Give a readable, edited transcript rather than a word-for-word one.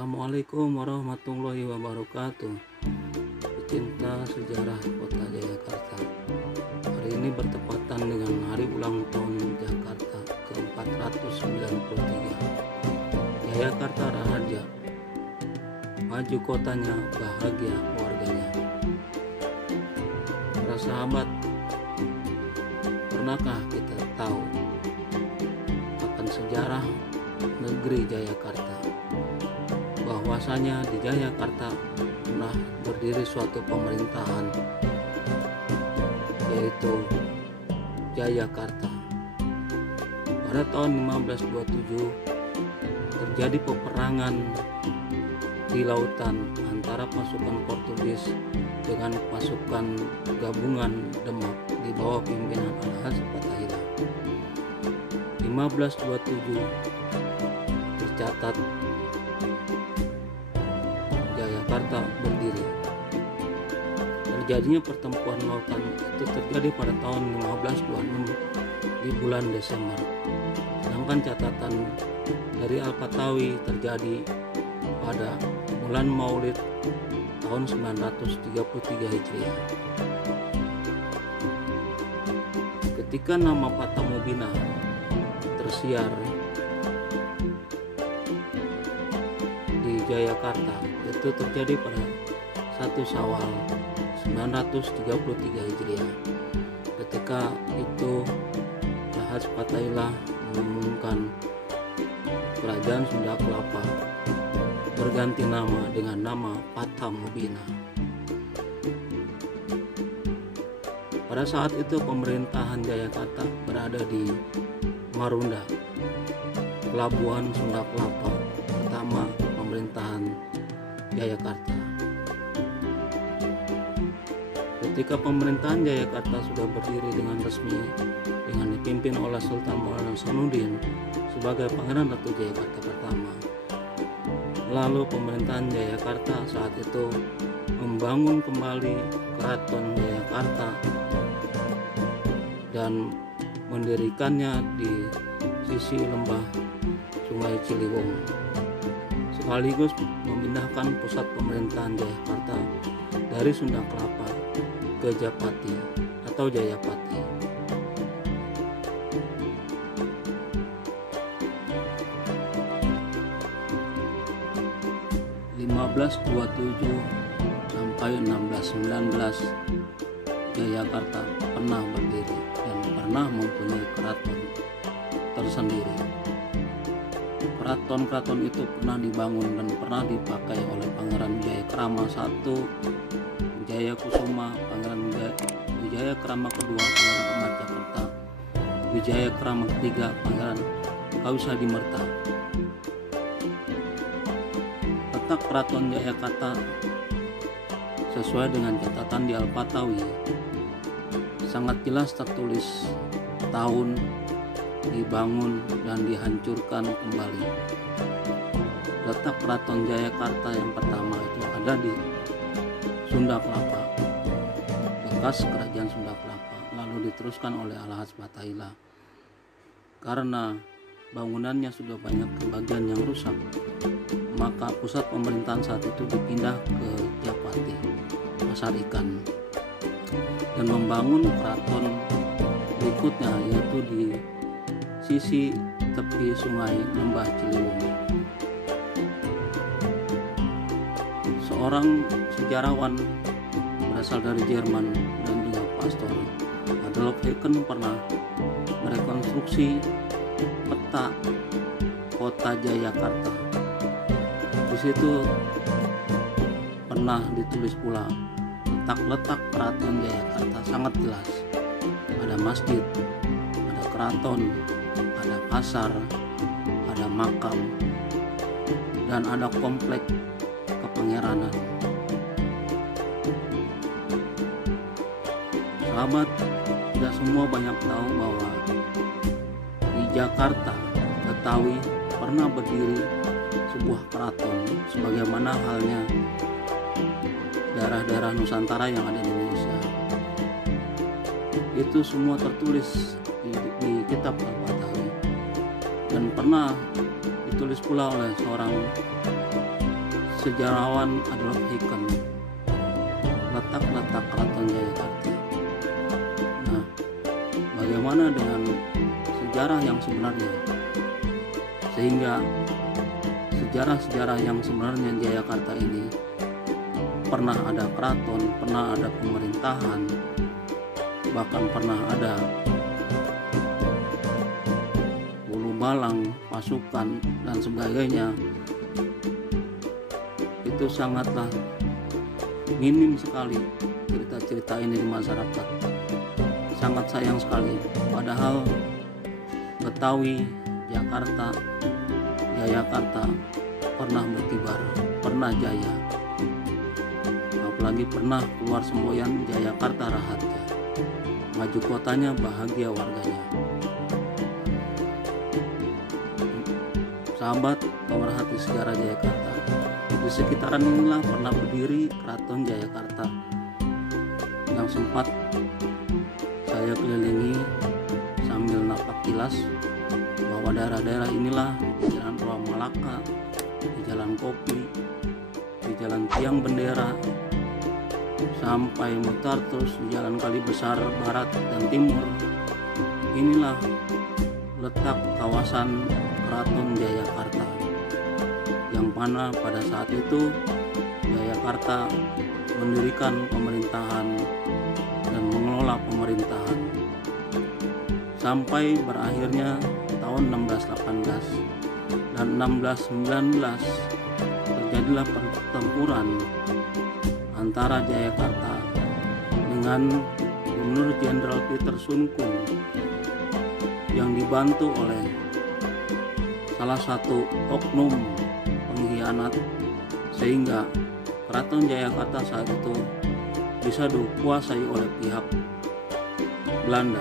Assalamualaikum warahmatullahi wabarakatuh. Pecinta sejarah Kota Jayakarta, hari ini bertepatan dengan hari ulang tahun Jakarta ke-493. Jayakarta Raharja, maju kotanya, bahagia warganya. Para sahabat, pernahkah kita tahu akan sejarah negeri Jayakarta? Bahwasanya di Jayakarta pernah berdiri suatu pemerintahan, yaitu Jayakarta. Pada tahun 1527 terjadi peperangan di lautan antara pasukan Portugis dengan pasukan gabungan Demak di bawah pimpinan Alhaji Fatahillah. 1527 tercatat Jayakarta berdiri. Terjadinya pertempuran lautan itu terjadi pada tahun 1526 di bulan Desember. Sedangkan catatan dari Al-Fatawi terjadi pada bulan Maulid tahun 933 Hijriah. Ketika nama Fatamubina tersiar di Jayakarta, itu terjadi pada 1 Syawal 933 Hijriah. Ketika itu Alhaji Fatahillah mengumumkan kerajaan Sunda Kelapa berganti nama dengan nama Fatamubina. Pada saat itu pemerintahan Jayakarta berada di Marunda, pelabuhan Sunda Kelapa pertama pemerintahan Jayakarta. Ketika pemerintahan Jayakarta sudah berdiri dengan resmi dengan dipimpin oleh Sultan Maulana Hasanuddin sebagai Pangeran Ratu Jayakarta pertama, lalu pemerintahan Jayakarta saat itu membangun kembali Keraton Jayakarta dan mendirikannya di sisi lembah Sungai Ciliwung, sekaligus memindahkan pusat pemerintahan Jayakarta dari Sunda Kelapa ke Japati atau Jayapati. (1527 sampai 1619) Jayakarta pernah berdiri dan pernah mempunyai keraton tersendiri. Keraton-keraton itu pernah dibangun dan pernah dipakai oleh Pangeran Wijayakrama I, Wijayakusuma, Pangeran Wijayakrama II, Pangeran Amatjakerta, Wijayakrama III, Pangeran Kausadhimerta. Letak Keraton Jayakarta sesuai dengan catatan di Al-Fatawi sangat jelas tertulis tahun, dibangun dan dihancurkan kembali. Letak Keraton Jayakarta yang pertama itu ada di Sunda Kelapa, bekas kerajaan Sunda Kelapa, lalu diteruskan oleh Alhaji Fatahillah. Karena bangunannya sudah banyak bagian yang rusak, maka pusat pemerintahan saat itu dipindah ke Japati, Pasar Ikan, dan membangun keraton berikutnya yaitu di sisi tepi sungai lembah Ciliwung. Seorang sejarawan berasal dari Jerman dan juga pastor, Adolf Heiken, pernah merekonstruksi peta kota Jayakarta. Di situ pernah ditulis pula letak keraton Jayakarta sangat jelas. Ada masjid, ada keraton, ada pasar, ada makam, dan ada komplek kepangeranan. Sahabat, tidak semua banyak tahu bahwa di Jakarta, Betawi pernah berdiri sebuah keraton sebagaimana halnya daerah-daerah Nusantara yang ada di Indonesia. Itu semua tertulis di kitab Al-Fatawi dan pernah ditulis pula oleh seorang sejarawan Adolf Hitler letak-letak Keraton Jayakarta. Nah, bagaimana dengan sejarah yang sebenarnya? Sehingga sejarah-sejarah yang sebenarnya Jayakarta ini pernah ada keraton, pernah ada pemerintahan, bahkan pernah ada bulu balang, pasukan, dan sebagainya. Itu sangatlah minim sekali cerita-cerita ini di masyarakat. Sangat sayang sekali. Padahal Betawi, Jakarta, Jayakarta pernah berkibar, pernah jaya. Apalagi pernah keluar semboyan Jayakarta Raharja. Maju kotanya, bahagia warganya. Sahabat pemerhati sejarah Jayakarta, di sekitaran inilah pernah berdiri Keraton Jayakarta yang sempat saya kelilingi sambil napak kilas bahwa daerah-daerah inilah di Jalan Ruang Malaka, di Jalan Kopi, di Jalan Tiang Bendera, sampai mutar terus di Jalan Kali Besar Barat dan Timur. Inilah letak kawasan Keraton Jayakarta, yang mana pada saat itu Jayakarta mendirikan pemerintahan dan mengelola pemerintahan sampai berakhirnya tahun 1618 dan 1619 terjadilah pertempuran antara Jayakarta dengan Gubernur Jenderal Peter Sunkun yang dibantu oleh salah satu oknum pengkhianat, sehingga Keraton Jayakarta saat itu bisa dikuasai oleh pihak Belanda.